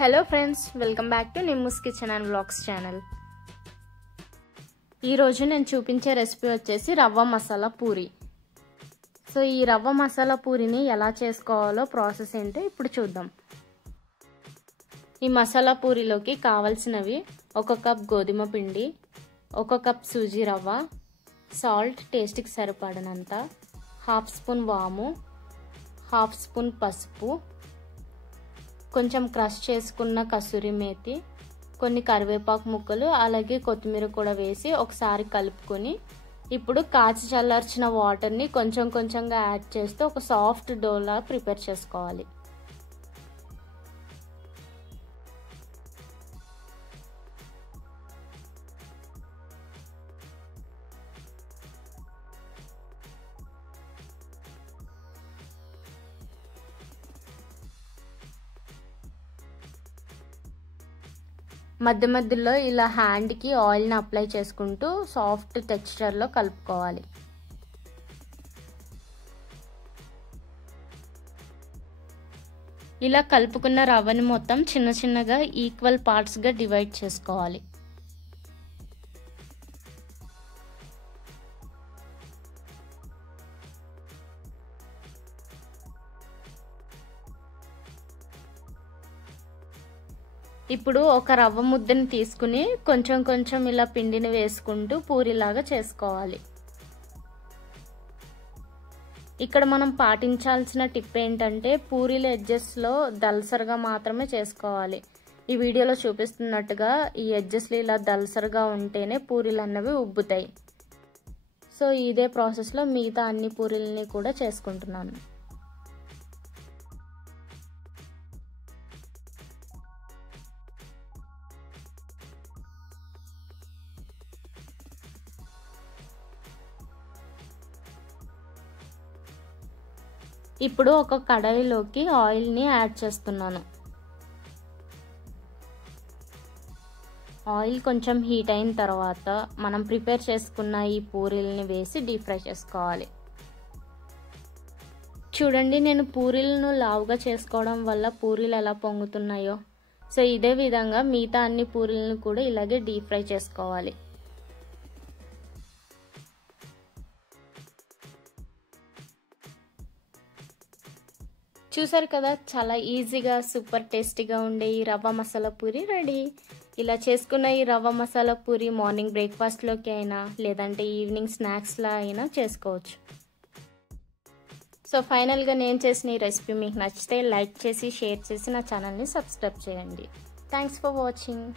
Hello friends, welcome back to Nimmu's kitchen and vlogs channel. ఈరోజు నేను చూపించే రెసిపీ వచ్చేసి రవ్వ మసాలా పూరి. సో ఈ రవ్వ మసాలా పూరిని ఎలా చేసుకోవాలో ప్రాసెస్ ఏంటో ఇప్పుడు చూద్దాం. ఈ మసాలా పూరిలోకి కావాల్సినవి 1 కప్ గోధుమ పిండి, 1 కప్ సూజీ రవ్వ, సాల్ట్ టేస్ట్కి సరిపడినంత, 1/2 స్పూన్ వాము, 1/2 స్పూన్ పసుపు, కొంచెం క్రష్ చేసుకున్న కసూరి మేతి, కొన్ని కరివేపాకు ముక్కలు, అలాగే కొత్తిమీర కూడా వేసి ఒకసారి కలుపుకొని ఇప్పుడు కాచి చల్లార్చిన వాటర్ని కొంచెం కొంచెంగా యాడ్ చేస్తూ ఒక సాఫ్ట్ డోలా ప్రిపేర్ చేసుకోవాలి. మధ్య మధ్యలో ఇలా హ్యాండ్కి ఆయిల్ని అప్లై చేసుకుంటూ సాఫ్ట్ టెక్స్చర్లో కలుపుకోవాలి. ఇలా కలుపుకున్న రవ్వని మొత్తం చిన్న చిన్నగా ఈక్వల్ పార్ట్స్గా డివైడ్ చేసుకోవాలి. ఇప్పుడు ఒక రవ్వ ముద్దని తీసుకుని కొంచెం కొంచెం ఇలా పిండిని వేసుకుంటూ పూరిలాగా చేసుకోవాలి. ఇక్కడ మనం పాటించాల్సిన టిప్ ఏంటంటే పూరీల ఎడ్జెస్లో దల్సరగా మాత్రమే చేసుకోవాలి. ఈ వీడియోలో చూపిస్తున్నట్టుగా ఈ ఎడ్జెస్లు ఇలా దల్సరగా ఉంటేనే పూరీలు అన్నవి ఉబ్బుతాయి. సో ఇదే ప్రాసెస్లో మిగతా అన్ని పూరీలని కూడా చేసుకుంటున్నాను. ఇప్పుడు ఒక కడాయిలోకి ఆయిల్ని యాడ్ చేస్తున్నాను. ఆయిల్ కొంచెం హీట్ అయిన తర్వాత మనం ప్రిపేర్ చేసుకున్న ఈ పూరీలని వేసి డీప్ ఫ్రై చేసుకోవాలి. చూడండి, నేను పూరీలను లావుగా చేసుకోవడం వల్ల పూరీలు ఎలా పొంగుతున్నాయో, సో ఇదే విధంగా మిగతా అన్ని పూరీలను కూడా ఇలాగే డీప్ ఫ్రై చేసుకోవాలి. చూసారు కదా, చాలా ఈజీగా సూపర్ టేస్టీగా ఉండే ఈ రవ్వ మసాలా పూరి రెడీ. ఇలా చేసుకున్న ఈ రవ్వ మసాలా పూరి మార్నింగ్ బ్రేక్ఫాస్ట్లోకి అయినా లేదంటే ఈవినింగ్ స్నాక్స్లా అయినా చేసుకోవచ్చు. సో ఫైనల్గా నేను చేసిన ఈ రెసిపీ మీకు నచ్చితే లైక్ చేసి షేర్ చేసి నా ఛానల్ని సబ్స్క్రైబ్ చేయండి. Thanks for watching.